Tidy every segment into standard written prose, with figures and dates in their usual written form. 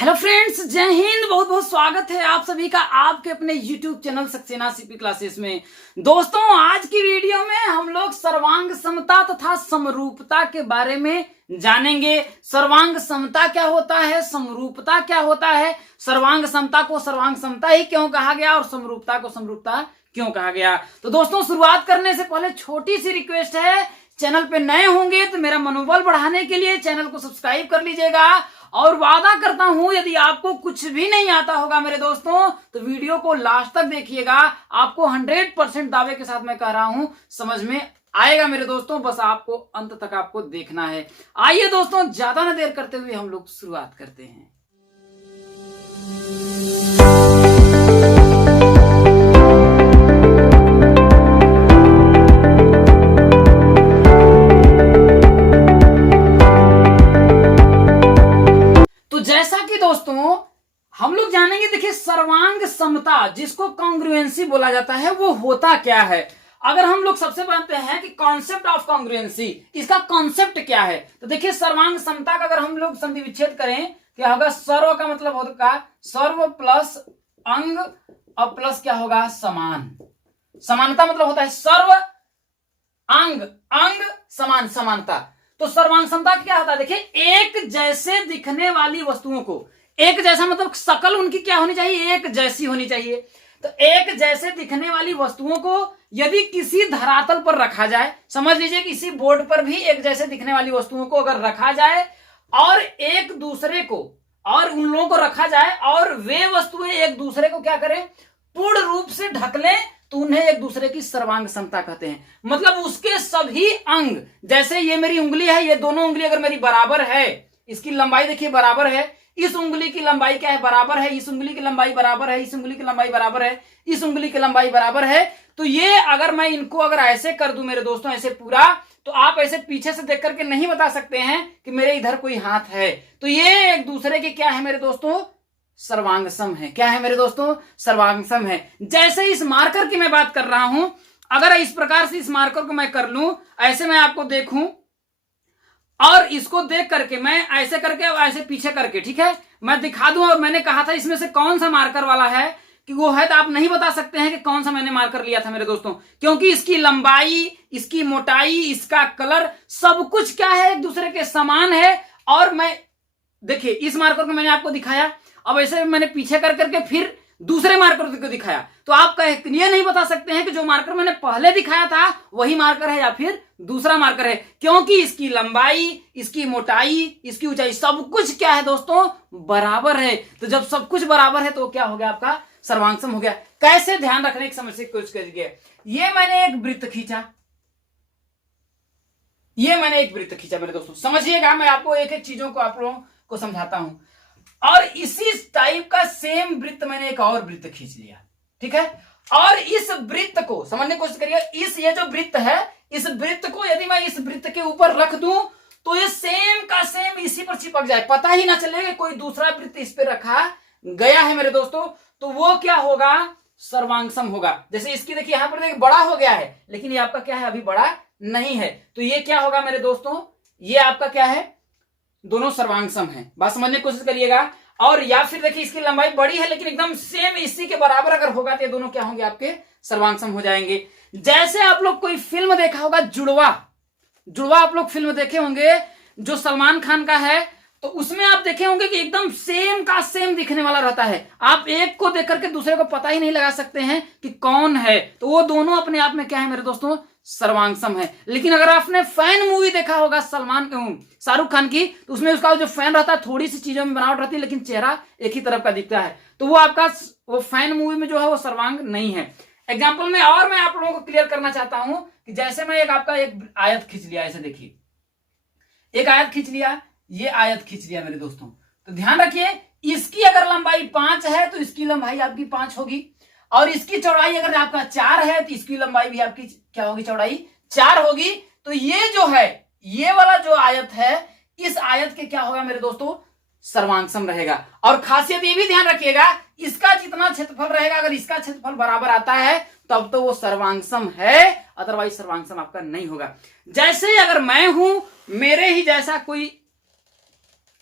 Hello friends, जय हिंद। बहुत बहुत स्वागत है आप सभी का आपके अपने YouTube channel Saxena CP classes में। दोस्तों, आज की वीडियो में हम लोग सर्वांग समता तथा समरूपता के बारे में जानेंगे। सर्वांग समता क्या होता है, समरूपता क्या होता है, सर्वांग समता को सर्वांग समता ही क्यों कहा गया और समरूपता को समरूपता क्यों कहा गया। तो दोस्तों, शुरुआत करने से पहले छोटी सी रिक्वेस्ट है, चैनल पे नए होंगे तो मेरा मनोबल बढ़ाने के लिए चैनल को सब्सक्राइब कर लीजिएगा। और वादा करता हूं, यदि आपको कुछ भी नहीं आता होगा मेरे दोस्तों, तो वीडियो को लास्ट तक देखिएगा। आपको 100% दावे के साथ मैं कह रहा हूं, समझ में आएगा मेरे दोस्तों। बस आपको अंत तक आपको देखना है। आइए दोस्तों, ज्यादा न देर करते हुए हम लोग शुरुआत करते हैं। दोस्तों, हम लोग जानेंगे, देखिए, सर्वांग समता जिसको कॉन्ग्रुएंसी बोला जाता है वो होता क्या है। अगर हम लोग सबसे जानते हैं कि कॉन्सेप्ट ऑफ कॉन्ग्रुएंसी, इसका कॉन्सेप्ट क्या है, तो देखिए सर्वांग समता का अगर हम लोग संधि विच्छेद करें, क्या होगा, सर्व का मतलब होगा सर्व प्लस अंग और प्लस क्या होगा, समान। समानता मतलब होता है सर्व अंग, अंग समान, समानता। तो सर्वांग समता क्या होता है, देखिए, एक जैसे दिखने वाली वस्तुओं को, एक जैसा मतलब शकल उनकी क्या होनी चाहिए, एक जैसी होनी चाहिए। तो एक जैसे दिखने वाली वस्तुओं को यदि किसी धरातल पर रखा जाए, समझ लीजिए किसी बोर्ड पर भी एक जैसे दिखने वाली वस्तुओं को अगर रखा जाए और एक दूसरे को, और उन लोगों को रखा जाए और वे वस्तुएं एक दूसरे को क्या करें, पूर्ण रूप से ढक लें, तो उन्हें एक दूसरे की सर्वांग समता कहते हैं। मतलब उसके सभी अंग, जैसे ये मेरी उंगली है, ये दोनों उंगली अगर मेरी बराबर है, इसकी लंबाई देखिए बराबर है, इस उंगली की लंबाई क्या है, बराबर है, इस उंगली की लंबाई बराबर है, इस उंगली की लंबाई बराबर है, इस उंगली की लंबाई बराबर है। तो ये अगर मैं इनको अगर ऐसे कर दूं मेरे दोस्तों, ऐसे पूरा, तो आप ऐसे पीछे से देख करके नहीं बता सकते हैं कि मेरे इधर कोई हाथ है। तो ये एक दूसरे के क्या है मेरे दोस्तों, सर्वांगसम है। क्या है मेरे दोस्तों, सर्वांगसम है। जैसे इस मार्कर की मैं बात कर रहा हूं, अगर इस प्रकार से इस मार्कर को मैं कर लूं, ऐसे मैं आपको देखूं और इसको देख करके मैं ऐसे करके ऐसे पीछे करके, ठीक है, मैं दिखा दूं, और मैंने कहा था इसमें से कौन सा मार्कर वाला है कि वो है, तो आप नहीं बता सकते हैं कि कौन सा मैंने मार्कर लिया था मेरे दोस्तों, क्योंकि इसकी लंबाई, इसकी मोटाई, इसका कलर, सब कुछ क्या है, एक दूसरे के समान है। और मैं देखिए इस मार्कर को मैंने आपको दिखाया, अब ऐसे मैंने पीछे कर करके फिर दूसरे मार्कर को दिखाया, तो आप ये नहीं बता सकते हैं कि जो मार्कर मैंने पहले दिखाया था वही मार्कर है या फिर दूसरा मार्कर है, क्योंकि इसकी लंबाई, इसकी मोटाई, इसकी ऊंचाई, सब कुछ क्या है दोस्तों, बराबर है। तो जब सब कुछ बराबर है तो क्या हो गया, आपका सर्वांगसम हो गया। कैसे, ध्यान रखने की समझ से कोशिश करिए। ये मैंने एक वृत्त खींचा, ये मैंने एक वृत्त खींचा मेरे दोस्तों, समझिएगा, मैं आपको एक एक चीजों को आप लोगों को समझाता हूं। और इसी टाइप का सेम वृत्त मैंने एक और वृत्त खींच लिया, ठीक है। और इस वृत्त को समझने की कोशिश करिए, इस ये जो वृत्त है, इस वृत्त को यदि मैं इस वृत्त के ऊपर रख दूं तो ये सेम का सेम इसी पर चिपक जाए, पता ही ना चले कोई दूसरा वृत्त इस पर रखा गया है मेरे दोस्तों। तो वो क्या होगा, सर्वांगसम होगा। जैसे इसकी देखिए यहां पर देखिए बड़ा हो गया है, लेकिन ये आपका क्या है, अभी बड़ा नहीं है, तो ये क्या होगा मेरे दोस्तों, ये आपका क्या है, दोनों सर्वांगसम है। बात समझने की कोशिश करिएगा। और या फिर देखिए इसकी लंबाई बड़ी है लेकिन एकदम सेम इसी के बराबर अगर होगा तो ये दोनों क्या होंगे, आपके सर्वांगसम हो जाएंगे। जैसे आप लोग कोई फिल्म देखा होगा, जुड़वा, जुड़वा आप लोग फिल्म देखे होंगे जो सलमान खान का है, तो उसमें आप देखे होंगे कि एकदम सेम का सेम दिखने वाला रहता है। आप एक को देख करके दूसरे को पता ही नहीं लगा सकते हैं कि कौन है, तो वो दोनों अपने आप में क्या है मेरे दोस्तों, सर्वांगसम है। लेकिन अगर आपने फैन मूवी देखा होगा शाहरुख खान की, तो उसमें उसका जो फैन रहता है, थोड़ी सी चीजों में बनावट रहती है लेकिन चेहरा एक ही तरफ का दिखता है, तो वो आपका वो फैन मूवी में जो है वो सर्वांग नहीं है। एग्जाम्पल में और मैं आप लोगों को क्लियर करना चाहता हूं कि जैसे मैं एक आपका एक आयत खींच लिया, ऐसे देखिए, एक आयत खींच लिया, ये आयत खींच लिया मेरे दोस्तों, तो ध्यान रखिए, इसकी अगर लंबाई 5 है तो इसकी लंबाई आपकी 5 होगी, और इसकी चौड़ाई अगर आपका 4 है तो इसकी लंबाई भी आपकी क्या होगी, चौड़ाई 4 होगी। तो ये जो है, ये वाला जो आयत है, इस आयत के क्या होगा मेरे दोस्तों, सर्वांगसम रहेगा। और खासियत ये भी ध्यान रखिएगा, इसका जितना क्षेत्रफल रहेगा, अगर इसका क्षेत्रफल बराबर आता है तब तो वो सर्वांगसम है, अदरवाइज सर्वांगसम आपका नहीं होगा। जैसे अगर मैं हूं, मेरे ही जैसा कोई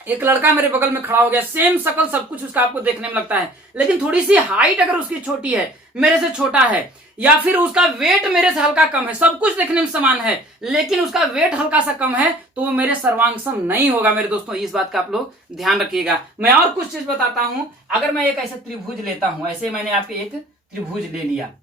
एक लड़का मेरे बगल में खड़ा हो गया, सेम शकल सब कुछ उसका आपको देखने में लगता है, लेकिन थोड़ी सी हाइट अगर उसकी छोटी है, मेरे से छोटा है, या फिर उसका वेट मेरे से हल्का कम है, सब कुछ देखने में समान है लेकिन उसका वेट हल्का सा कम है, तो वो मेरे सर्वांगसम नहीं होगा मेरे दोस्तों। इस बात का आप लोग ध्यान रखिएगा। मैं और कुछ चीज बताता हूं। अगर मैं एक ऐसे त्रिभुज लेता हूं, ऐसे मैंने आपके एक त्रिभुज ले लिया,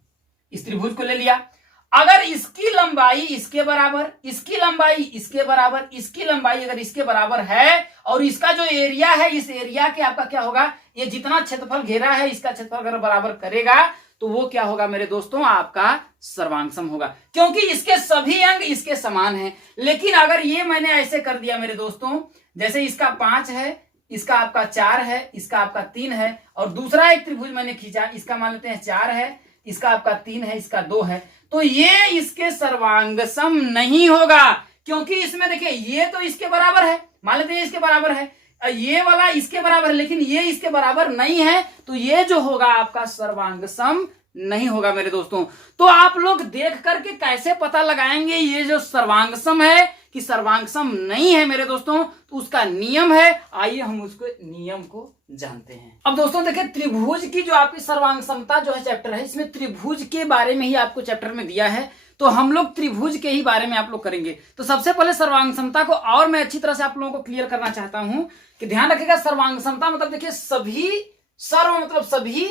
इस त्रिभुज को ले लिया, अगर इसकी लंबाई इसके बराबर, इसकी लंबाई इसके बराबर, इसकी लंबाई अगर इसके बराबर है, और इसका जो एरिया है, इस एरिया के आपका क्या होगा, ये जितना क्षेत्रफल घेरा है इसका क्षेत्रफल अगर बराबर करेगा तो वो क्या होगा मेरे दोस्तों, आपका सर्वांगसम होगा, क्योंकि इसके सभी अंग इसके समान हैं। लेकिन अगर ये मैंने ऐसे कर दिया मेरे दोस्तों, जैसे इसका 5 है, इसका आपका 4 है, इसका आपका 3 है, और दूसरा एक त्रिभुज मैंने खींचा, इसका मान लेते हैं 4 है, इसका आपका 3 है, इसका 2 है, तो ये इसके सर्वांगसम नहीं होगा, क्योंकि इसमें देखिए ये तो इसके बराबर है, मान लेते हैं इसके बराबर है, ये वाला इसके बराबर है, लेकिन ये इसके बराबर नहीं है, तो ये जो होगा आपका सर्वांगसम नहीं होगा मेरे दोस्तों। तो आप लोग देख करके कैसे पता लगाएंगे ये जो सर्वांगसम है कि सर्वांगसम नहीं है मेरे दोस्तों, तो उसका नियम है, आइए हम उसको नियम को जानते हैं। अब दोस्तों देखिए, त्रिभुज की जो आपकी सर्वांगसमता जो है चैप्टर है, इसमें त्रिभुज के बारे में ही आपको चैप्टर में दिया है, तो हम लोग त्रिभुज के ही बारे में आप लोग करेंगे। तो सबसे पहले सर्वांगसमता को और मैं अच्छी तरह से आप लोगों को क्लियर करना चाहता हूं कि ध्यान रखिएगा, सर्वांगसमता मतलब देखिए सभी सर्व मतलब सभी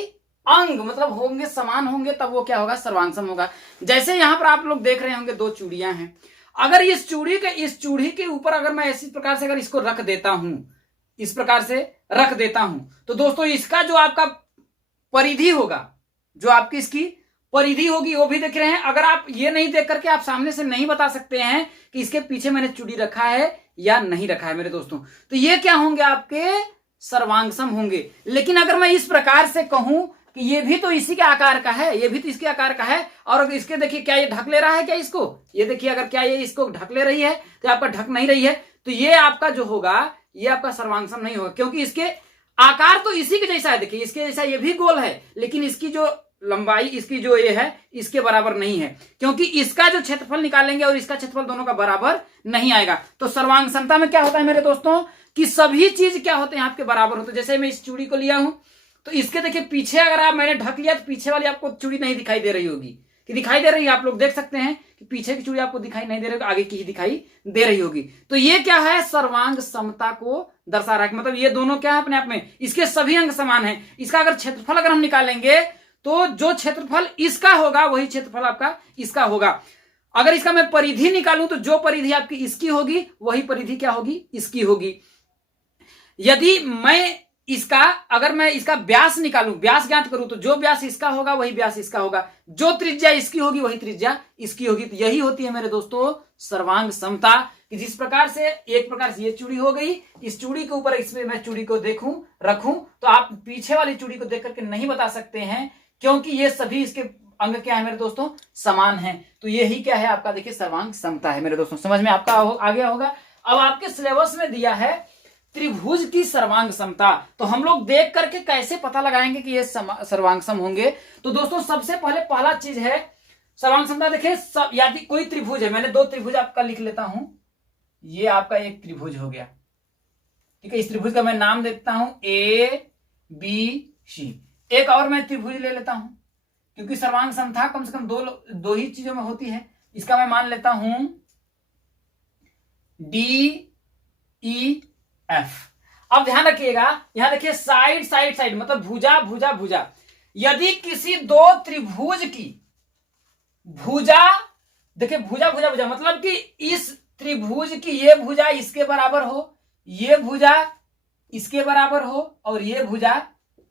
अंग मतलब होंगे समान होंगे, तब वो क्या होगा, सर्वांगसम होगा। जैसे यहां पर आप लोग देख रहे होंगे 2 चूड़ियां हैं, अगर इस चूड़ी के ऊपर अगर मैं इसी प्रकार से अगर इसको रख देता हूं, इस प्रकार से रख देता हूं, तो दोस्तों इसका जो आपका परिधि होगा, जो आपकी इसकी परिधि होगी वो भी देख रहे हैं। अगर आप ये नहीं देख करके आप सामने से नहीं बता सकते हैं कि इसके पीछे मैंने चूड़ी रखा है या नहीं रखा है मेरे दोस्तों, तो ये क्या होंगे, आपके सर्वांगसम होंगे। लेकिन अगर मैं इस प्रकार से कहूं कि ये भी तो इसी के आकार का है, ये भी तो इसके आकार का है, और अगर इसके देखिए क्या ये ढक ले रहा है क्या इसको, ये देखिए अगर क्या ये इसको ढक ले रही है, तो आपका ढक नहीं रही है, तो ये आपका जो होगा ये आपका सर्वांगसम नहीं होगा, क्योंकि इसके आकार तो इसी के जैसा है। देखिए इसके जैसा ये भी गोल है, लेकिन इसकी जो लंबाई इसकी जो ये है इसके बराबर नहीं है, क्योंकि इसका जो क्षेत्रफल निकालेंगे और इसका क्षेत्रफल दोनों का बराबर नहीं आएगा। तो सर्वांगसमता में क्या होता है मेरे दोस्तों कि सभी चीज क्या होते हैं आपके बराबर होते हैं। जैसे मैं इस चूड़ी को लिया हूं, तो इसके देखिए पीछे अगर आप मैंने ढक लिया तो पीछे वाली आपको चूड़ी नहीं दिखाई दे रही होगी, कि दिखाई दे रही है, आप लोग देख सकते हैं कि पीछे की चूड़ी आपको दिखाई नहीं दे रही, आगे की ही दिखाई दे रही होगी। तो ये क्या है, सर्वांग समता को दर्शा रहा है, मतलब ये दोनों क्या है अपने आप में, इसके सभी अंग समान है। इसका अगर क्षेत्रफल अगर हम निकालेंगे तो जो क्षेत्रफल इसका होगा वही क्षेत्रफल आपका इसका होगा। अगर इसका मैं परिधि निकालूं तो जो परिधि आपकी इसकी होगी वही परिधि क्या होगी, इसकी होगी। यदि मैं इसका अगर मैं इसका व्यास निकालूं, व्यास ज्ञात करूं, तो जो व्यास इसका होगा वही व्यास इसका होगा, जो त्रिज्या इसकी होगी वही त्रिज्या इसकी होगी। तो यही होती है मेरे दोस्तों सर्वांग समता, कि जिस प्रकार से एक प्रकार से ये चूड़ी हो गई, इस चूड़ी के ऊपर इसमें मैं चूड़ी को देखूं रखूं, तो आप पीछे वाली चूड़ी को देख करके नहीं बता सकते हैं, क्योंकि ये सभी इसके अंग क्या है मेरे दोस्तों, समान है। तो यही क्या है आपका, देखिए सर्वांग समता है मेरे दोस्तों। समझ में आपका आ गया होगा। अब आपके सिलेबस में दिया है त्रिभुज की सर्वांग समता, तो हम लोग देख करके कैसे पता लगाएंगे कि ये सर्वांगसम होंगे। तो दोस्तों सबसे पहला चीज है सर्वांग समता। देखिए यदि कोई त्रिभुज है, मैंने 2 त्रिभुज आपका लिख लेता हूं, ये आपका एक त्रिभुज हो गया, ठीक है। इस त्रिभुज का मैं नाम देता हूं ABC। एक और मैं त्रिभुज ले लेता हूं, क्योंकि सर्वांग समता कम से कम दो ही चीजों में होती है। इसका मैं मान लेता हूं DEF। अब ध्यान रखिएगा, यहां देखिए साइड मतलब भुजा। यदि किसी 2 त्रिभुज की भुजा, देखिए भुजा मतलब कि इस त्रिभुज की ये भुजा इसके बराबर हो, ये भुजा इसके बराबर हो, और ये भुजा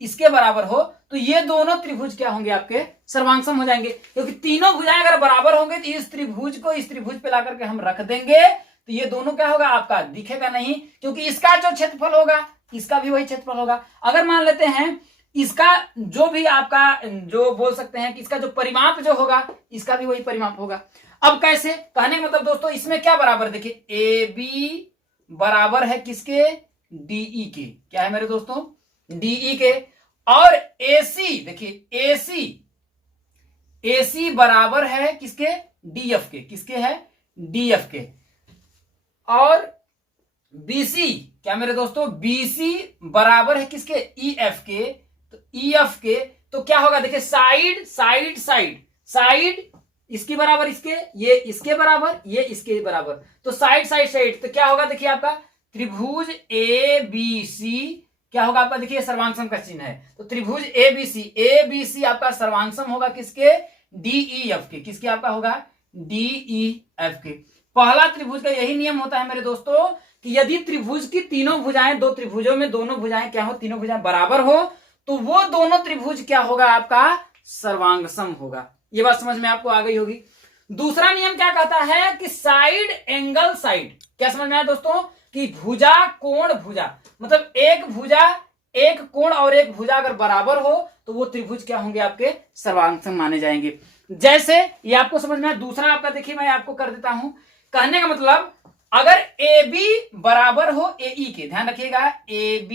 इसके बराबर हो, तो ये दोनों त्रिभुज क्या होंगे, आपके सर्वांगसम हो जाएंगे। क्योंकि तीनों भुजाएं अगर बराबर होंगे तो इस त्रिभुज को इस त्रिभुज पे लाकर के हम रख देंगे, तो ये दोनों क्या होगा, आपका दिखेगा नहीं, क्योंकि इसका जो क्षेत्रफल होगा इसका भी वही क्षेत्रफल होगा। अगर मान लेते हैं इसका जो भी आपका जो बोल सकते हैं कि इसका जो परिमाप जो होगा इसका भी वही परिमाप होगा। अब कैसे, कहने का मतलब दोस्तों इसमें क्या बराबर, देखिए AB बराबर है किसके, DE के, क्या है मेरे दोस्तों, DE के। और AC, देखिए AC बराबर है किसके, DF के, किसके है, DF के। और BC, क्या मेरे दोस्तों, BC बराबर है किसके, EF के। तो EF के तो क्या होगा, देखिए साइड साइड साइड, साइड इसकी बराबर इसके, ये इसके बराबर, ये इसके बराबर, तो साइड साइड साइड, तो क्या होगा, देखिए आपका त्रिभुज ABC क्या होगा आपका, देखिए सर्वांग का चिन्ह है, तो त्रिभुज ABC आपका सर्वांग होगा किसके, DEF के, किसके आपका होगा, DEF के। पहला त्रिभुज का यही नियम होता है मेरे दोस्तों कि यदि त्रिभुज की तीनों भुजाएं, दो त्रिभुजों में दोनों भुजाएं क्या हो, तीनों भुजाएं बराबर हो, तो वो दोनों त्रिभुज क्या होगा आपका, सर्वांगसम होगा। ये बात समझ में आपको आ गई होगी। दूसरा नियम क्या कहता है कि साइड एंगल साइड, क्या समझ में आया दोस्तों, कि भुजा कोण भुजा, मतलब एक भुजा एक कोण और एक भुजा अगर बराबर हो तो वो त्रिभुज क्या होंगे, आपके सर्वांगसम माने जाएंगे। जैसे ये आपको समझ में आया। दूसरा आपका देखिए मैं आपको कर देता हूं, कहने का मतलब अगर AB बराबर हो AE के, ध्यान रखिएगा, AB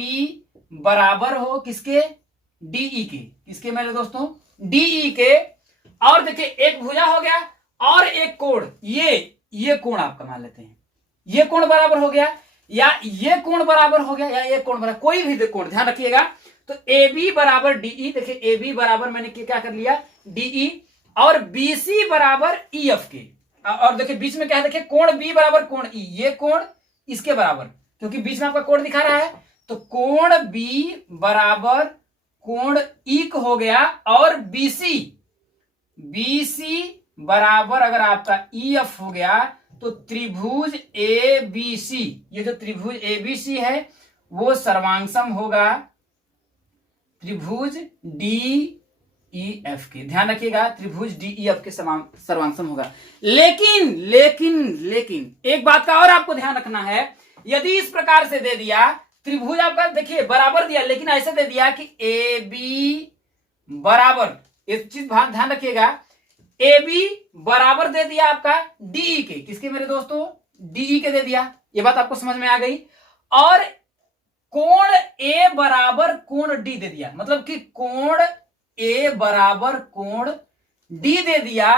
बराबर हो किसके, DE के, किसके मेरे दोस्तों, DE के, और देखिए एक भुजा हो गया और एक कोण, ये कोण आपका मान लेते हैं, ये कोण बराबर हो गया या ये कोण बराबर हो गया या ये कोण बराबर, कोई भी कोण, ध्यान रखिएगा। तो AB बराबर DE, देखिए AB बराबर मैंने क्या कर लिया, DE, और BC बराबर EF के, और देखिए बीच में क्या है, देखिए कोण B बराबर कोण E, ये कोण इसके बराबर, क्योंकि बीच में आपका कोण दिखा रहा है, तो कोण B बराबर कोण E हो गया, और BC बराबर अगर आपका EF हो गया, तो त्रिभुज ABC, ये जो त्रिभुज ABC है वो सर्वांगसम होगा त्रिभुज DEF के, ध्यान रखिएगा, त्रिभुज DEF के सर्वांगसम होगा। लेकिन लेकिन लेकिन एक बात का और आपको ध्यान रखना है, यदि इस प्रकार से दे दिया त्रिभुज आपका, देखिए बराबर दिया, लेकिन ऐसे दे दिया कि AB बराबर, एक चीज ध्यान रखिएगा, AB बराबर दे दिया आपका DE के, किसके मेरे दोस्तों, DE के दे दिया, ये बात आपको समझ में आ गई। और कोण A बराबर कोण D दे दिया, मतलब कि कोण A बराबर कोण D दे दिया,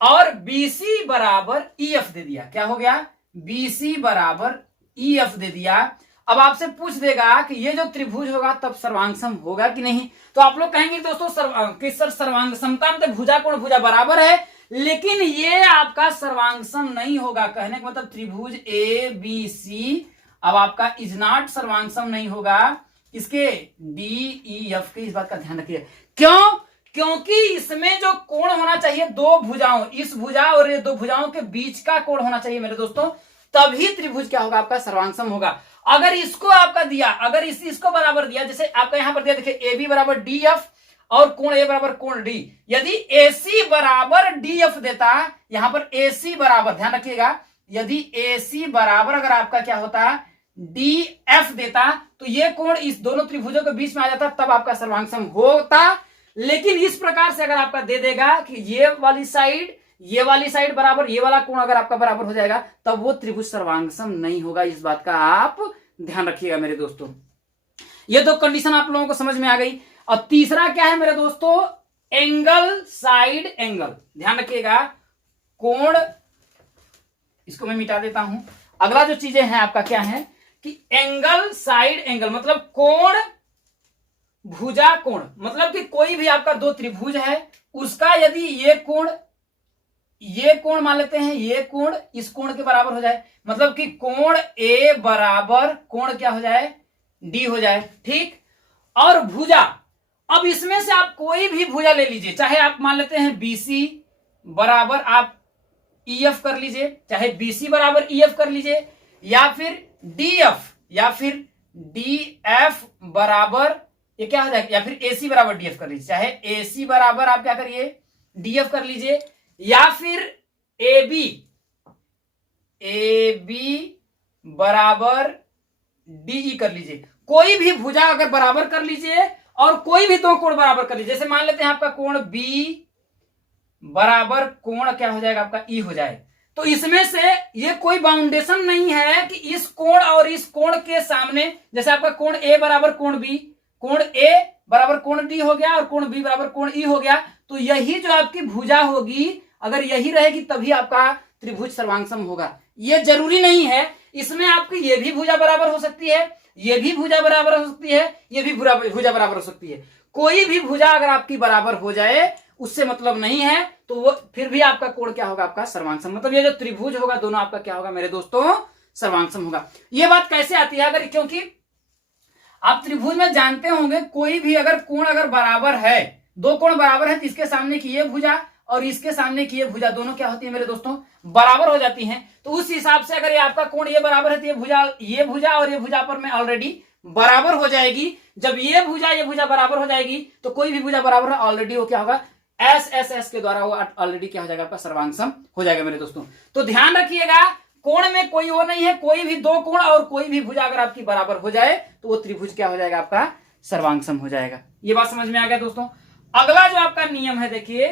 और BC बराबर EF दे दिया, क्या हो गया, BC बराबर EF दे दिया। अब आपसे पूछ देगा कि ये जो त्रिभुज होगा तब सर्वांगसम होगा कि नहीं, तो आप लोग कहेंगे दोस्तों सर सर्वांगसमता में तो भुजा कोण भुजा बराबर है, लेकिन ये आपका सर्वांगसम नहीं होगा। कहने का मतलब त्रिभुज ABC अब आपका इज नॉट सर्वांगसम नहीं होगा, इसके DEF के, इस बात का ध्यान रखिए। क्यों, क्योंकि इसमें जो कोण होना चाहिए दो भुजाओं, इस भुजा और ये दो भुजाओं के बीच का कोण होना चाहिए मेरे दोस्तों, तभी त्रिभुज क्या होगा, आपका सर्वांगसम होगा। अगर इसको आपका दिया, अगर इसको बराबर दिया, जैसे आपका यहां पर दिया, देखिए AB बराबर DF और कोण A बराबर कोण D, यदि AC बराबर DF देता, यहां पर AC बराबर, ध्यान रखिएगा, यदि AC बराबर अगर आपका क्या होता, DF देता, तो ये कोण इस दोनों त्रिभुजों के बीच में आ जाता, तब आपका सर्वांगसम होता। लेकिन इस प्रकार से अगर आपका दे देगा कि ये वाली साइड बराबर, ये वाला कोण अगर आपका बराबर हो जाएगा, तब वो त्रिभुज सर्वांगसम नहीं होगा। इस बात का आप ध्यान रखिएगा मेरे दोस्तों। ये दो कंडीशन आप लोगों को समझ में आ गई। और तीसरा क्या है मेरे दोस्तों, एंगल साइड एंगल, ध्यान रखिएगा, कोण, इसको मैं मिटा देता हूं। अगला जो चीजें हैं आपका क्या है कि एंगल साइड एंगल, मतलब कोण भुजा कोण, मतलब कि कोई भी आपका दो त्रिभुज है, उसका यदि ये कोण मान लेते हैं, ये कोण इस कोण के बराबर हो जाए, मतलब कि कोण A बराबर कोण क्या हो जाए, D हो जाए, ठीक। और भुजा, अब इसमें से आप कोई भी भुजा ले लीजिए, चाहे आप मान लेते हैं BC बराबर आप EF कर लीजिए, चाहे BC बराबर EF कर लीजिए, या फिर DF या फिर DF बराबर ये क्या हो जाएगा, या फिर AC बराबर DF कर लीजिए, चाहे AC बराबर आप क्या करिए DF कर लीजिए, या फिर AB बराबर DE कर लीजिए। कोई भी भुजा अगर बराबर कर लीजिए और कोई भी दो कोण बराबर कर लीजिए, जैसे मान लेते हैं आपका कोण B बराबर कोण क्या हो जाएगा, आपका E हो जाए, तो इसमें से ये कोई बाउंडेशन नहीं है कि इस कोण और इस कोण के सामने, जैसे आपका कोण A बराबर कोण B, कोण A बराबर कोण D हो गया और कोण B बराबर कोण E हो गया, तो यही जो आपकी भुजा होगी, अगर यही रहेगी तभी आपका त्रिभुज सर्वांगसम होगा। ये जरूरी नहीं है, इसमें आपकी ये भी भुजा बराबर हो सकती है, ये भी भुजा बराबर हो सकती है, ये भी भुजा बराबर हो सकती है। कोई भी भुजा अगर आपकी बराबर हो जाए उससे मतलब नहीं है, तो वो फिर भी आपका कोण क्या होगा, आपका सर्वांगसम। मतलब ये जो त्रिभुज होगा दोनों आपका क्या होगा मेरे दोस्तों, सर्वांगसम होगा। ये बात कैसे आती है, अगर क्योंकि आप त्रिभुज में जानते होंगे कोई भी अगर कोण अगर बराबर है, दो कोण बराबर है तो इसके सामने की ये भुजा और इसके सामने की ये भुजा दोनों क्या होती है मेरे दोस्तों, बराबर हो जाती हैं। तो उस हिसाब से अगर ये आपका कोण ये बराबर है तो ये भुजा और ये भुजा पर में ऑलरेडी बराबर हो जाएगी। जब ये भुजा बराबर हो जाएगी तो कोई भी भुजा बराबर है ऑलरेडी वो क्या होगा, एस के द्वारा वो ऑलरेडी क्या हो जाएगा, आपका सर्वांगसम हो जाएगा मेरे दोस्तों। तो ध्यान रखिएगा कोण में कोई वो नहीं है, कोई भी दो कोण और कोई भी भुजा अगर आपकी बराबर हो जाए तो वो त्रिभुज क्या हो जाएगा, आपका सर्वांगसम हो जाएगा। ये बात समझ में आ गया दोस्तों। अगला जो आपका नियम है देखिए,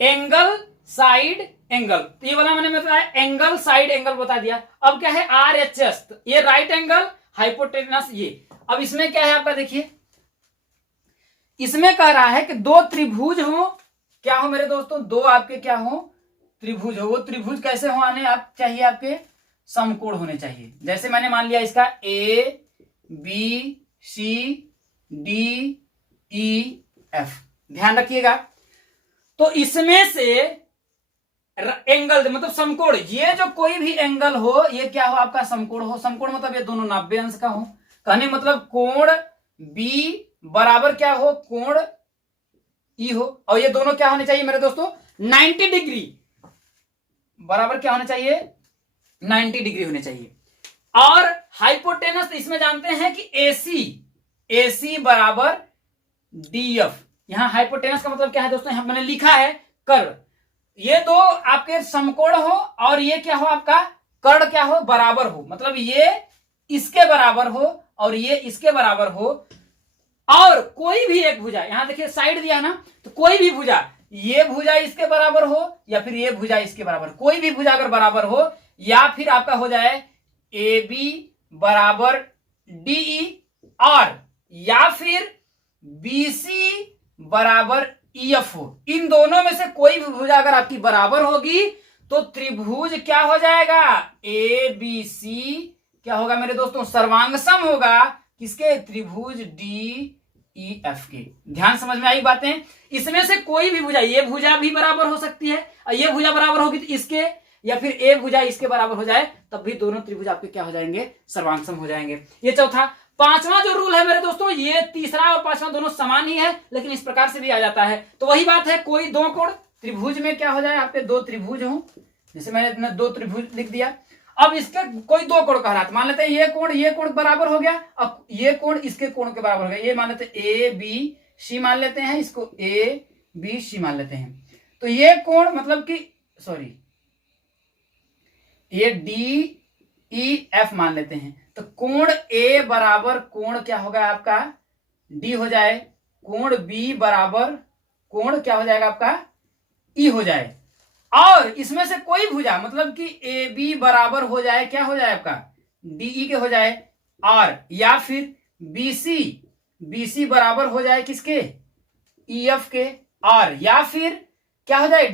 एंगल साइड एंगल। तो ये वाला मैंने बताया एंगल साइड एंगल बता दिया। अब क्या है, RHS, ये राइट एंगल हाइपोटेनस। ये अब इसमें क्या है आपका, देखिए इसमें कह रहा है कि दो त्रिभुज हो, क्या हो मेरे दोस्तों, दो आपके क्या हो, त्रिभुज हो। वो त्रिभुज कैसे हो आने आप चाहिए, आपके समकोण होने चाहिए। जैसे मैंने मान लिया इसका ABCDEF, ध्यान रखिएगा। तो इसमें से एंगल मतलब समकोण, ये जो कोई भी एंगल हो ये क्या हो, आपका समकोण हो। समकोण मतलब ये दोनों 90 अंश का हो। कहने मतलब कोण B बराबर क्या हो, कोण E हो। और ये दोनों क्या होने चाहिए मेरे दोस्तों, 90 डिग्री बराबर क्या होने चाहिए, 90 डिग्री होने चाहिए। और हाइपोटेनस इसमें जानते हैं कि AC बराबर DF। यहां हाइपोटेनस का मतलब क्या है दोस्तों, यहां मैंने लिखा है कर्व। ये दो आपके समकोण हो और ये क्या हो, आपका कर्ण क्या हो, बराबर हो। मतलब ये इसके बराबर हो और ये इसके बराबर हो। और कोई भी एक भुजा, यहां देखिए साइड दिया ना, तो कोई भी भुजा, ये भुजा इसके बराबर हो या फिर ये भुजा इसके बराबर, कोई भी भुजा अगर बराबर हो, या फिर आपका हो जाए AB बराबर DE, और या फिर BC बराबर EF हो। इन दोनों में से कोई भी भुजा अगर आपकी बराबर होगी तो त्रिभुज क्या हो जाएगा, ABC क्या होगा मेरे दोस्तों, सर्वांगसम होगा। किसके, त्रिभुज DEF के। ध्यान समझ में आई बातें। इसमें से कोई भी भुजा, ये भुजा भी बराबर हो सकती है और ये भुजा बराबर होगी तो इसके, या फिर ए भुजा इसके बराबर हो जाए तब भी दोनों त्रिभुज आपके क्या हो जाएंगे, सर्वांगसम हो जाएंगे। ये चौथा। पांचवा जो रूल है मेरे दोस्तों, ये तीसरा और पांचवा दोनों समान ही है, लेकिन इस प्रकार से भी आ जाता है। तो वही बात है, कोई दो कोण त्रिभुज में क्या हो जाए, आपके दो त्रिभुज हो, जैसे मैंने दो त्रिभुज लिख दिया। अब इसके कोई दो कोण कह रहा था, मान लेते हैं ये कोण बराबर हो गया, अब ये कोण इसके कोण के बराबर हो गया। ये मान लेते हैं ABC मान लेते हैं, इसको ABC मान लेते हैं। तो ये कोण मतलब कि सॉरी ये DEF मान लेते हैं। तो कोण A बराबर कोण क्या होगा आपका D हो जाए, कोण B बराबर कोण क्या हो जाएगा आपका E हो जाए। और इसमें से कोई भुजा मतलब कि AB बराबर हो जाए, क्या हो जाए आपका DE के हो जाए, और या फिर BC बराबर हो जाए किसके, EF के, और या फिर क्या हो जाए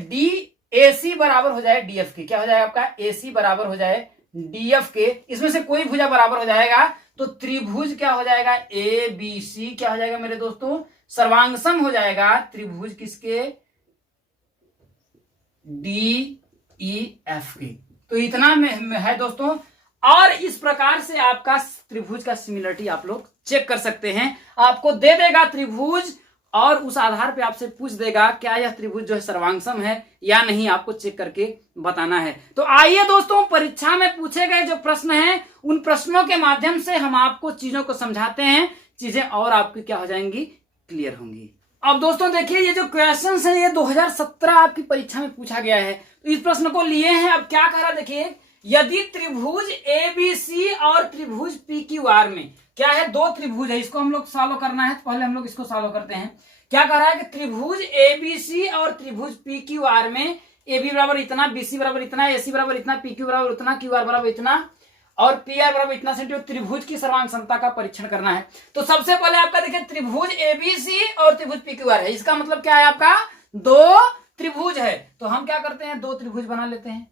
AC बराबर हो जाए DF के। क्या हो जाए आपका AC बराबर हो जाए DF के। इसमें से कोई भुजा बराबर हो जाएगा तो त्रिभुज क्या हो जाएगा, ABC क्या हो जाएगा मेरे दोस्तों, सर्वांगसम हो जाएगा। त्रिभुज किसके, DEF के। तो इतना में है दोस्तों। और इस प्रकार से आपका त्रिभुज का सिमिलरिटी आप लोग चेक कर सकते हैं। आपको दे देगा त्रिभुज और उस आधार पे आपसे पूछ देगा क्या यह त्रिभुज जो है सर्वांगसम है या नहीं, आपको चेक करके बताना है। तो आइए दोस्तों, परीक्षा में पूछे गए जो प्रश्न हैं उन प्रश्नों के माध्यम से हम आपको चीजों को समझाते हैं, चीजें और आपकी क्या हो जाएंगी, क्लियर होंगी। अब दोस्तों देखिए, ये जो क्वेश्चंस है ये 2017 आपकी परीक्षा में पूछा गया है। तो इस प्रश्न को लिए हैं। अब क्या कह रहा है देखिए, यदि त्रिभुज ABC और त्रिभुज PQR में क्या है, दो त्रिभुज है, इसको हम लोग सॉल्व करना है। तो पहले हम लोग इसको सॉल्व करते हैं। क्या कह रहा है कि त्रिभुज ABC और त्रिभुज PQR में AB बराबर इतना, BC बराबर इतना, AC बराबर इतना, PQ बराबर उतना, QR बराबर इतना और PR बराबर इतना सेंटीमीटर, त्रिभुज की सर्वांग समता का परीक्षण करना है। तो सबसे पहले आपका देखिए त्रिभुज ABC और त्रिभुज PQR है। इसका मतलब क्या है, आपका दो त्रिभुज है। तो हम क्या करते हैं, दो त्रिभुज बना लेते हैं।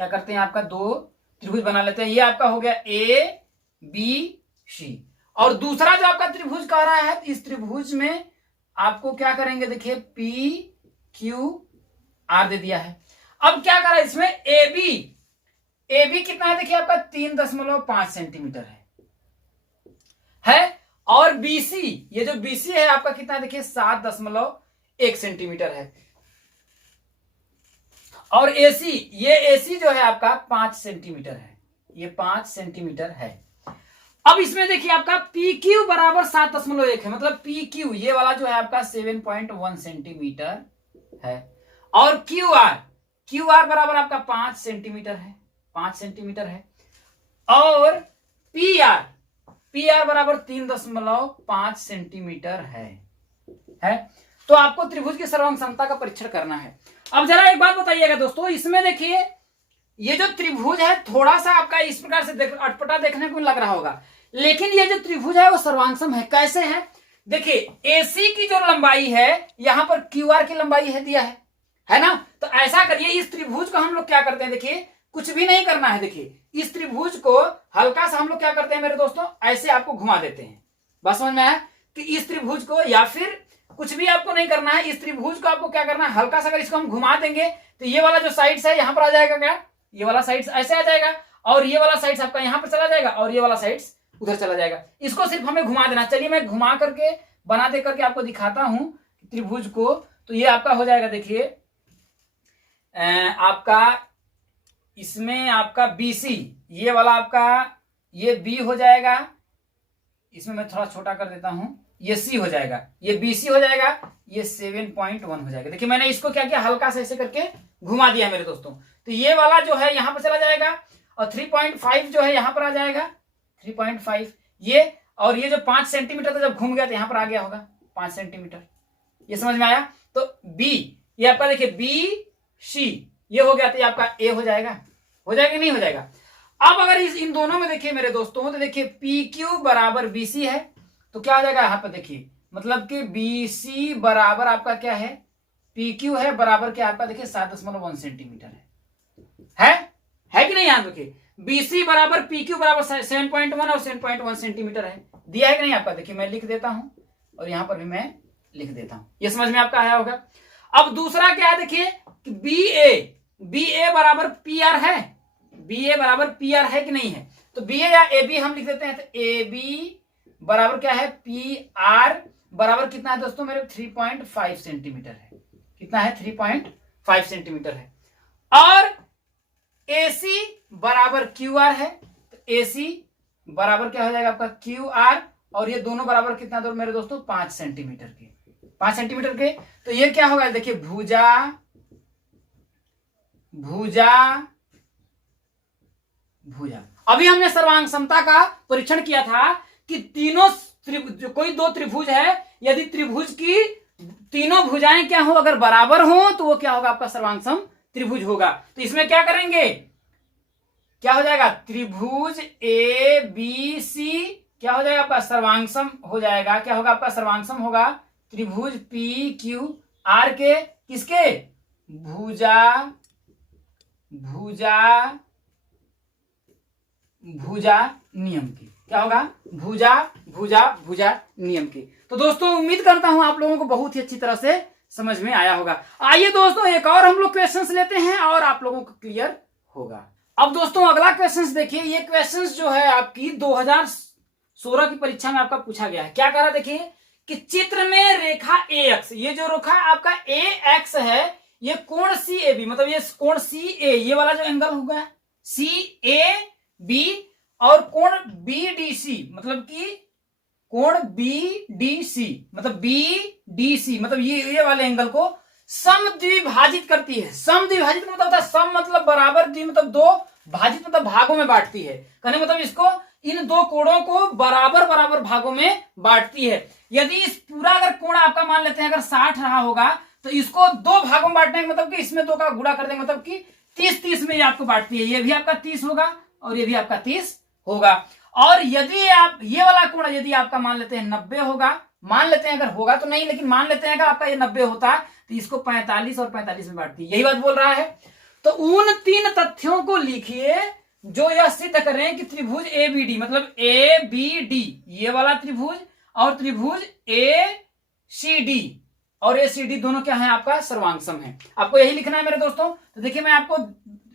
क्या करते हैं, आपका दो त्रिभुज बना लेते हैं। ये आपका हो गया ए बी सी, और दूसरा जो आपका त्रिभुज कह रहा है, इस त्रिभुज में आपको क्या करेंगे, देखिए पी क्यू आर दे दिया है। अब क्या करा इसमें, ए बी कितना है, देखिए आपका 3.5 सेंटीमीटर है, और बीसी, ये जो बीसी है आपका कितना है, देखिए 7.1 सेंटीमीटर है, और एसी, ये एसी जो है आपका 5 सेंटीमीटर है, ये 5 सेंटीमीटर है। अब इसमें देखिए आपका पी क्यू बराबर 7.1 है, मतलब पी क्यू ये वाला जो है आपका 7.1 सेंटीमीटर है, और क्यू आर बराबर आपका 5 सेंटीमीटर है, 5 सेंटीमीटर है, और पी आर बराबर 3.5 सेंटीमीटर है। तो आपको त्रिभुज की सर्वांग समता का परीक्षण करना है। अब जरा एक बात बताइएगा दोस्तों, इसमें देखिए ये जो त्रिभुज है थोड़ा सा आपका इस प्रकार से अटपटा देखने को लग रहा होगा, लेकिन ये जो त्रिभुज है वो सर्वांगसम है। कैसे है, देखिए एसी की जो लंबाई है यहां पर क्यू आर की लंबाई है दिया है ना। तो ऐसा करिए, इस त्रिभुज को हम लोग क्या करते हैं, देखिए कुछ भी नहीं करना है, देखिए इस त्रिभुज को हल्का सा हम लोग क्या करते हैं मेरे दोस्तों, ऐसे आपको घुमा देते हैं। बस समझ में आया कि इस त्रिभुज को, या फिर कुछ भी आपको नहीं करना है, इस त्रिभुज को आपको क्या करना है, हल्का सा अगर इसको हम घुमा देंगे तो ये वाला जो साइड्स है यहां पर आ जाएगा, क्या ये वाला साइड्स ऐसे आ जाएगा, और ये वाला साइड्स आपका यहां पर चला जाएगा, और ये वाला साइड्स उधर चला जाएगा। इसको सिर्फ हमें घुमा देना। चलिए मैं घुमा करके बना दे करके आपको दिखाता हूं त्रिभुज को। तो ये आपका हो जाएगा, देखिए आपका इसमें आपका बीसी, ये वाला आपका ये बी हो जाएगा, इसमें मैं थोड़ा छोटा कर देता हूं, ये सी हो जाएगा, ये बीसी हो जाएगा, ये 7.1 हो जाएगा। देखिए मैंने इसको क्या किया, हल्का से ऐसे करके घुमा दिया मेरे दोस्तों। तो ये वाला जो है यहां पर चला जाएगा, और 3.5 जो है यहां पर आ जाएगा, 3.5 ये, और ये जो 5 सेंटीमीटर था जब घूम गया तो यहां पर आ गया होगा 5 सेंटीमीटर। ये समझ में आया। तो बी, ये आपका देखिए बी सी ये हो गया, तो ये आपका ए हो जाएगा नहीं हो जाएगा। अब अगर इन दोनों में देखिए मेरे दोस्तों, तो देखिए पी क्यू बराबर बीसी है, तो क्या हो जाएगा यहाँ पर, देखिए मतलब कि बीसी बराबर आपका क्या है, पी क्यू है बराबर क्या आपका, देखिए 7.1 सेंटीमीटर है कि नहीं। यहाँ देखिए बीसी बराबर पी क्यू बराबर 7.1 और 7.1 सेंटीमीटर है, दिया है कि नहीं आपका। देखिए मैं लिख देता हूं, और यहां पर भी मैं लिख देता हूं, ये समझ में आपका आया होगा। अब दूसरा क्या है, देखिए कि बी ए बराबर पी आर है, बी ए बराबर पी आर है कि नहीं है। तो बी ए या ए बी हम लिख देते हैं। तो ए बी बराबर क्या है, पी आर बराबर कितना है दोस्तों मेरे, 3.5 सेंटीमीटर है। कितना है, 3.5 सेंटीमीटर है। और AC बराबर क्यू आर है, तो AC बराबर क्या हो जाएगा आपका क्यू आर, और ये दोनों बराबर कितना दो मेरे दोस्तों, 5 सेंटीमीटर के, 5 सेंटीमीटर के। तो ये क्या होगा, देखिए भुजा भुजा भुजा। अभी हमने सर्वांग समता का परीक्षण किया था कि तीनों कोई दो त्रिभुज है, यदि त्रिभुज की तीनों भुजाएं क्या हो, अगर बराबर हो तो वो क्या होगा, आपका सर्वांग सम त्रिभुज होगा। तो इसमें क्या करेंगे, क्या हो जाएगा, त्रिभुज ए बी सी क्या हो जाएगा आपका, सर्वांगसम हो जाएगा। क्या होगा आपका, सर्वांगसम होगा त्रिभुज पी क्यू आर के, किसके, भुजा भुजा भुजा नियम की। क्या होगा, भुजा भुजा भुजा नियम की। तो दोस्तों उम्मीद करता हूं आप लोगों को बहुत ही अच्छी तरह से समझ में आया होगा। आइए दोस्तों एक और हम लोग क्वेश्चंस लेते हैं और आप लोगों को क्लियर होगा। अब दोस्तों अगला क्वेश्चंस देखिए, ये क्वेश्चंस जो है आपकी 2016 की परीक्षा में आपका पूछा गया है। क्या कह रहा, देखिए कि चित्र में रेखा ए एक्स, ये जो रेखा आपका ए एक्स है, ये कोण सी ए बी, मतलब ये कोण सी ए, ये वाला जो एंगल होगा सी ए बी, और कोण बी डी सी, मतलब कि कोण बी डी सी, मतलब बी डी सी, मतलब ये वाले एंगल को समद्विभाजित करती है। समद्विभाजित मतलब होता है सम मतलब बराबर, द्वि मतलब दो, भाजित मतलब भागों में बांटती है। कहने मतलब इसको, इन दो कोणों को बराबर बराबर भागों में बांटती है। यदि इस पूरा अगर कोण आपका मान लेते हैं अगर 60 रहा होगा, तो इसको दो भागों में बांटने का मतलब कि इसमें दो का गुणा कर देंगे, मतलब कि 30-30 में ये आपको बांटती है। ये भी आपका 30 होगा और ये भी आपका 30 होगा। और यदि आप ये वाला कोण यदि आपका मान लेते हैं 90 होगा, मान लेते हैं अगर होगा तो नहीं, लेकिन मान लेते हैं अगर आपका ये 90 होता है, तो इसको 45 और 45 में बांटती है। यही बात बोल रहा है। तो उन 3 तथ्यों को लिखिए जो यह सिद्ध करें कि त्रिभुज एबीडी, मतलब एबीडी ये वाला त्रिभुज और त्रिभुज एसीडी और एसीडी दोनों क्या है आपका सर्वांग सम है। आपको यही लिखना है मेरे दोस्तों। तो देखिए मैं आपको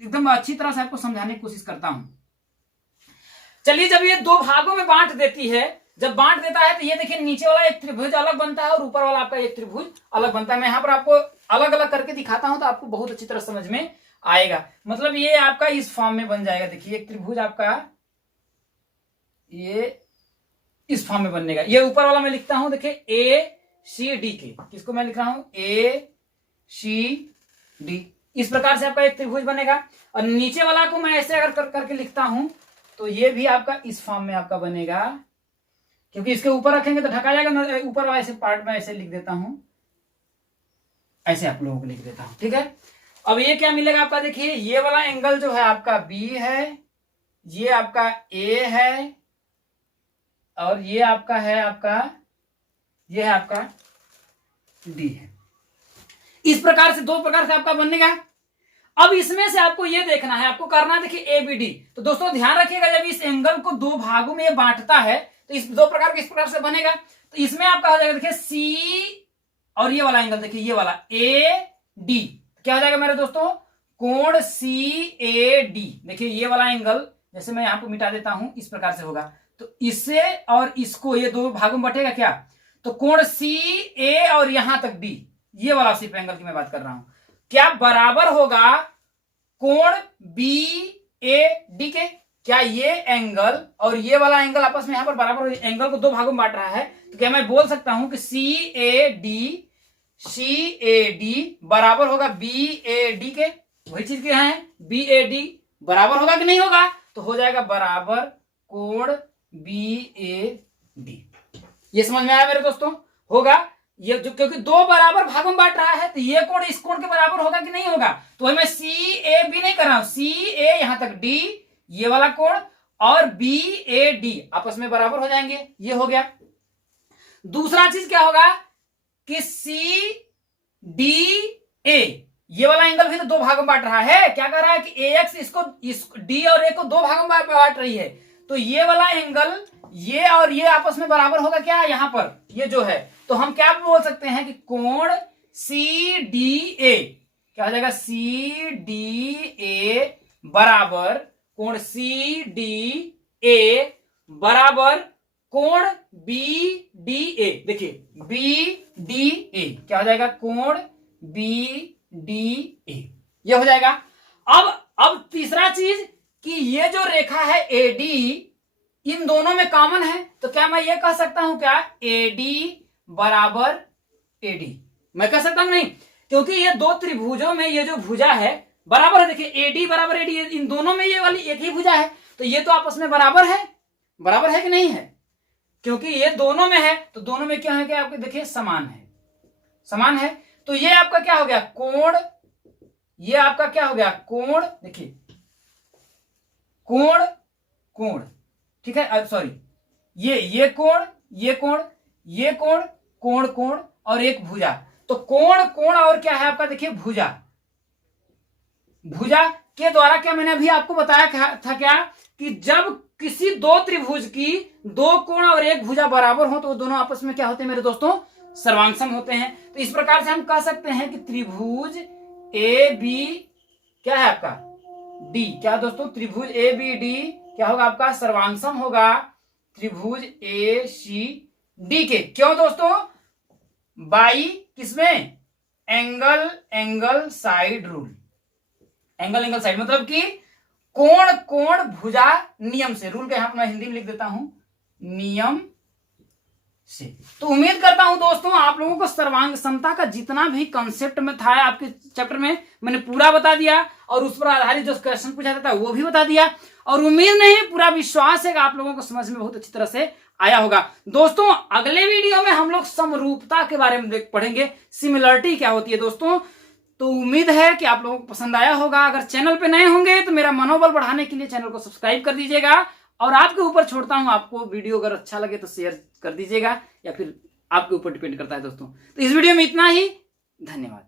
एकदम अच्छी तरह से आपको समझाने की कोशिश करता हूं। चलिए, जब ये 2 भागों में बांट देती है, जब बांट देता है तो ये देखिए नीचे वाला एक त्रिभुज अलग बनता है और ऊपर वाला आपका एक त्रिभुज अलग बनता है। मैं यहां पर आपको अलग अलग करके दिखाता हूं तो आपको बहुत अच्छी तरह समझ में आएगा। मतलब ये आपका इस फॉर्म में बन जाएगा। देखिए एक त्रिभुज आपका ये इस फॉर्म में बनेगा। ये ऊपर वाला मैं लिखता हूं, देखिए ए सी डी के, किसको मैं लिख रहा हूं ए सी डी, इस प्रकार से आपका एक त्रिभुज बनेगा। और नीचे वाला को मैं ऐसे अगर करके लिखता हूं तो ये भी आपका इस फॉर्म में आपका बनेगा, क्योंकि इसके ऊपर रखेंगे तो ढका जाएगा। ऊपर वाले पार्ट में ऐसे लिख देता हूं, ऐसे आप लोगों को लिख देता हूं, ठीक है। अब ये क्या मिलेगा आपका, देखिए ये वाला एंगल जो है आपका बी है, ये आपका ए है और ये आपका है ये है आपका डी है। इस प्रकार से 2 प्रकार से आपका बनेगा। अब इसमें से आपको ये देखना है, आपको करना है देखिए एबीडी। तो दोस्तों ध्यान रखिएगा, जब इस एंगल को 2 भागों में ये बांटता है तो इस 2 प्रकार के इस प्रकार से बनेगा। तो इसमें आपका हो जाएगा देखिए सी और ये वाला एंगल देखिए ये वाला ए डी, क्या हो जाएगा मेरे दोस्तों, कोण सी ए डी। देखिए ये वाला एंगल जैसे मैं यहां पर मिटा देता हूं इस प्रकार से होगा। तो इससे और इसको ये 2 भागों में बटेगा क्या, तो कोण सी ए और यहां तक डी, ये वाला सिर्फ एंगल की मैं बात कर रहा हूं, क्या बराबर होगा कोण बी ए डी के। क्या ये एंगल और ये वाला एंगल आपस में यहां पर बराबर, एंगल को 2 भागों में बांट रहा है, तो क्या मैं बोल सकता हूं कि सी ए डी बराबर होगा बी ए डी के। वही चीज क्या है, बी ए डी बराबर होगा कि नहीं होगा, तो हो जाएगा बराबर कोण बी ए डी। ये समझ में आया मेरे दोस्तों, होगा ये जो, क्योंकि 2 बराबर भागों में बांट रहा है तो ये कोण इस कोण के बराबर होगा कि नहीं होगा। तो वही मैं सी ए बी नहीं कर रहा हूं, सी ए यहां तक डी ये वाला कोण और बी ए डी आपस में बराबर हो जाएंगे, ये हो गया। दूसरा चीज क्या होगा कि सी डी ए ये वाला एंगल भी तो 2 भागों में बांट रहा है। क्या कर रहा है कि ए एक्स इसको डी और ए को 2 भागों में बांट रही है, तो ये वाला एंगल ये और ये आपस में बराबर होगा क्या यहां पर, ये जो है। तो हम क्या बोल सकते हैं कि कोण सी डी ए क्या हो जाएगा, सी डी ए बराबर कोण सी डी ए बराबर कोण बी डी ए। देखिए बी डी ए क्या हो जाएगा, कोण बी डी ए, ये हो जाएगा। अब तीसरा चीज कि ये जो रेखा है एडी इन दोनों में कॉमन है, तो क्या मैं ये कह सकता हूं क्या एडी बराबर एडी, मैं कह सकता हूं नहीं, क्योंकि ये 2 त्रिभुजों में ये जो भुजा है बराबर है। देखिए एडी बराबर एडी, इन दोनों में ये वाली एक ही भुजा है, तो ये तो आपस में बराबर है कि नहीं है, क्योंकि ये दोनों में है तो दोनों में क्या है कि आपके देखिए समान है। तो ये आपका क्या हो गया कोण, ये आपका क्या हो गया कोण, देखिए कोण ठीक है, सॉरी ये कोण कोण और एक भुजा। तो कोण और क्या है आपका देखिए भुजा के द्वारा क्या मैंने अभी आपको बताया था क्या कि जब किसी 2 त्रिभुज की 2 कोण और एक भुजा बराबर हो तो वो दोनों आपस में क्या होते हैं मेरे दोस्तों, सर्वांगसम होते हैं। तो इस प्रकार से हम कह सकते हैं कि त्रिभुज ए बी क्या है आपका डी, क्या दोस्तों त्रिभुज ए बी डी क्या होगा आपका सर्वांगसम होगा त्रिभुज ए सी डी के। क्यों दोस्तों, बाई किसमें, angle side rule, angle side मतलब कि कोण भुजा नियम से, रूल के यहां पर मैं हिंदी में लिख देता हूं नियम से। तो उम्मीद करता हूं दोस्तों आप लोगों को सर्वांग समता का जितना भी कॉन्सेप्ट में था आपके चैप्टर में मैंने पूरा बता दिया और उस पर आधारित जो क्वेश्चन पूछा जाता है वो भी बता दिया, और उम्मीद नहीं पूरा विश्वास है कि आप लोगों को समझ में बहुत अच्छी तरह से आया होगा। दोस्तों अगले वीडियो में हम लोग समरूपता के बारे में पढ़ेंगे, सिमिलरिटी क्या होती है दोस्तों। तो उम्मीद है कि आप लोगों को पसंद आया होगा। अगर चैनल पे नए होंगे तो मेरा मनोबल बढ़ाने के लिए चैनल को सब्सक्राइब कर दीजिएगा, और आपके ऊपर छोड़ता हूं, आपको वीडियो अगर अच्छा लगे तो शेयर कर दीजिएगा या फिर आपके ऊपर डिपेंड करता है दोस्तों। तो इस वीडियो में इतना ही, धन्यवाद।